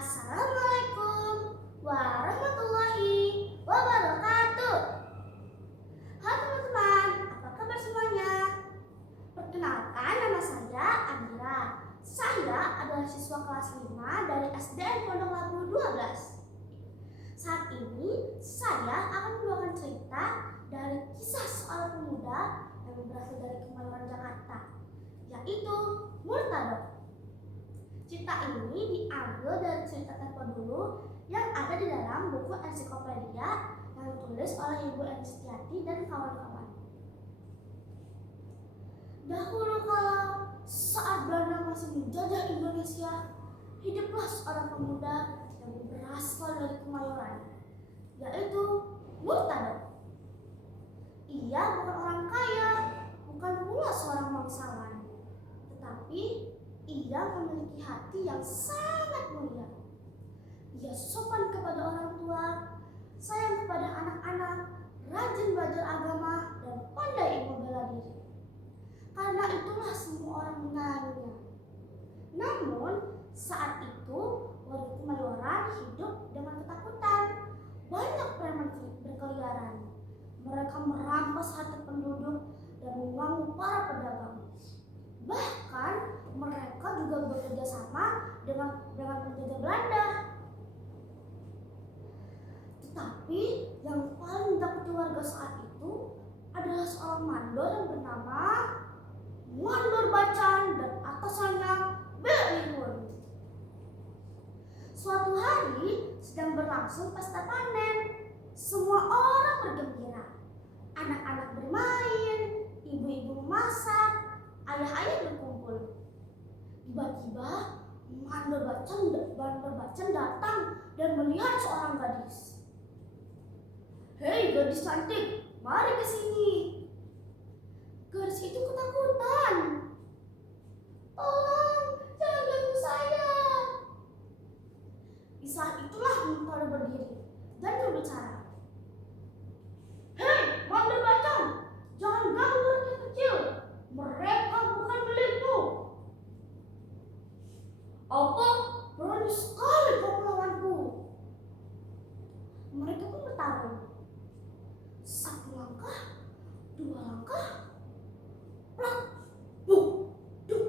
Assalamualaikum warahmatullahi wabarakatuh. Halo teman-teman, apa kabar semuanya? Perkenalkan, nama saya Andira. Saya adalah siswa kelas 5 dari SDN Pondok Labu 12. Saat ini saya akan membawakan cerita dari kisah seorang pemuda yang berasal dari Kemayoran, Jakarta, yaitu Murtado. Cerita ini diambil dari cerita Tempo Dulu yang ada di dalam buku ensiklopedia yang ditulis oleh Ibu Ernestiati dan kawan-kawan. Dahulu kala, saat Belanda masih menjajah Indonesia, hiduplah seorang pemuda yang berasal dari Kemayoran, yaitu Murtado. Ia bukan orang kaya, bukan pula seorang bangsawan, tetapi ia memiliki hati yang sangat mulia. Ia sopan kepada orang tua, sayang kepada anak-anak, rajin belajar agama, dan pandai membela diri. Karena itulah semua orang mengenalinya. Namun, saat itu warga Kemayoran hidup dengan ketakutan. Banyak preman berkeliaran. Mereka merampas harta penduduk dan mengganggu para pedagang. Bahkan mereka juga bekerja sama dengan penjajah Belanda. Tetapi yang paling ditakuti warga saat itu adalah seorang mandor yang bernama Mandor Bacan dan atasannya Belihun. Suatu hari sedang berlangsung pesta panen. Semua orang bergembira. Anak-anak bermain, ibu-ibu memasak, ayah-ayah berkumpul. Tiba-tiba Mandor Bacan datang dan melihat seorang gadis. "Hei gadis cantik, mari ke sini." Gadis itu ketakutan. "Tolong, jangan ganggu saya." Di saat itulah Murtado berdiri dan berbicara. "Hei Mandor Bacan, jangan ganggu anak kecil. Mereka bukan milikmu." "Apa? Berani sekali kau melawanku." Mereka pun bertarung. Satu langkah, dua langkah, plak, buk, duk.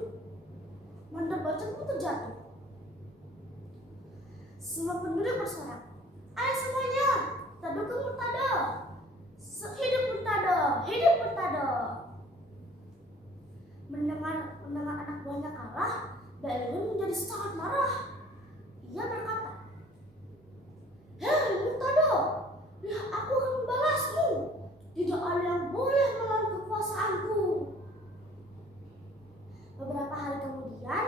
Mandor Bacan pun terjatuh. Semua penduduk bersorak, "Ayo semuanya, kita dukung Murtado. Hidup Murtado, hidup Murtado." Mendengar anak buahnya kalah, Belihun menjadi sangat marah. Ia berkata, "Hei Murtado, lihat aku akan membalasmu. Tidak ada yang boleh melawan kekuasaanku." Beberapa hari kemudian,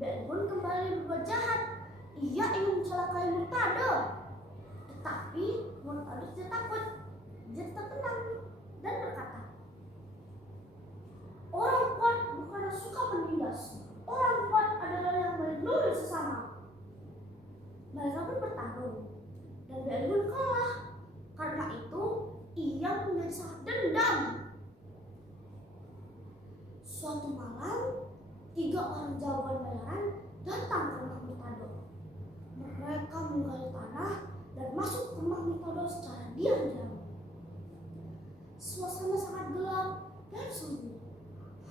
Belihun kembali berbuat jahat. Ia ingin mencelakai Murtado. Tetapi Murtado tidak takut. Dia tetap tenang dan berkata, "Orang kuat bukanlah suka menindas. Orang kuat adalah yang melindungi sesama." Mereka pun bertarung dan Belihun kalah. Karena itu ia menjadi sangat dendam. Suatu malam, 3 orang jagoan bayaran datang ke rumah Murtado. Mereka menggali tanah dan masuk ke rumah Murtado secara diam-diam. Suasana sangat gelap dan sunyi.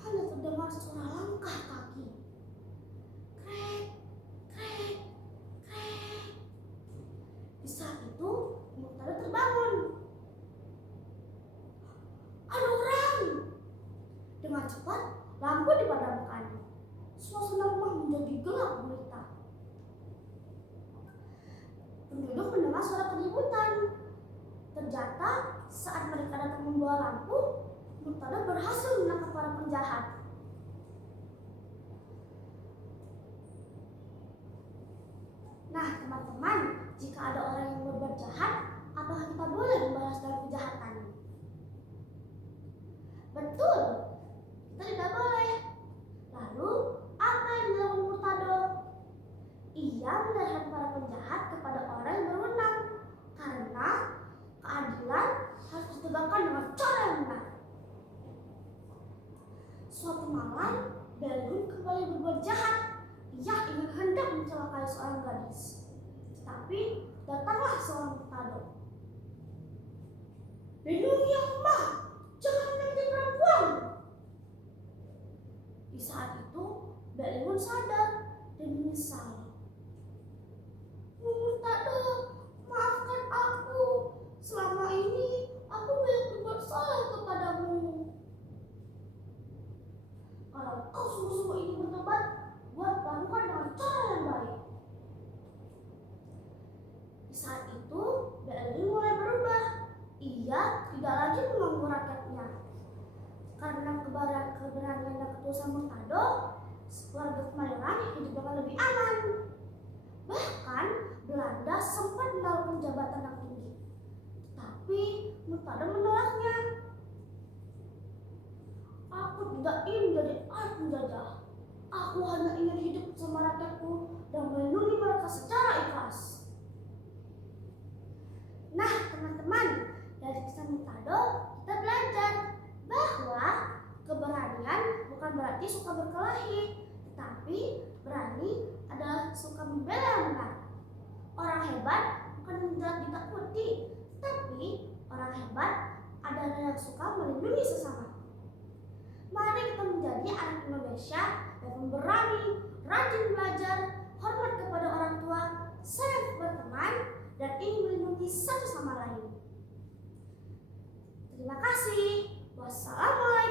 Hanya terdengar suara langkah kaki. Krek, krek, krek. Di saat itu Murtado terbangun. "Ada orang!" Dengan cepat lampu dipadamkan. Suasana rumah menjadi gelap gulita. Penduduk mendengar suara keributan. Ternyata saat mereka datang membawa lampu, Murtado berhasil menangkap para penjahat. Nah teman-teman, jika ada orang yang berbuat jahat, apakah kita boleh membalas dengan kejahatan? Betul, kita tidak boleh. Lalu, apa yang dilakukan Murtado? Ia menyerahkan para penjahat kepada orang yang berwenang, karena keadilan harus ditegakkan dengan cara yang benar. Suatu malam, Belihun kembali berbuat jahat. Ia hendak mencelakai seorang gadis. seorang Murtado. Lindungi yang lemah, jangan menyakiti perempuan. Di saat itu, Mbak Limun sadar dan menyesal. Murtado, maafkan aku. Selama ini aku banyak berbuat salah kepadamu. Kalau kau sungguh-sungguh ingin bertobat, lakukan dengan cara yang baik. Di saat itu, Mbak Limun mulai berubah. Ia tidak lagi mengganggu rakyatnya. Karena keberanian dan ketulusan Murtado, warga Kemayoran hidup dengan lebih aman. Bahkan Belanda sempat menawarkan jabatan yang tinggi, tapi Murtado menolaknya. Aku tidak ingin menjadi anak penjajah. Aku hanya ingin hidup bersama rakyatku dan melindungi mereka secara ikhlas. Nah, teman-teman, dari kisah Murtado kita belajar bahwa keberanian bukan berarti suka berkelahi, tetapi berani adalah suka membela yang benar. Orang hebat bukan ditakuti, tapi orang hebat adalah yang suka melindungi sesama. Mari kita menjadi anak Indonesia yang berani, rajin belajar, hormat kepada orang tua, sayang berteman, dan ingin melindungi satu sama lain. Terima kasih. Wassalamualaikum.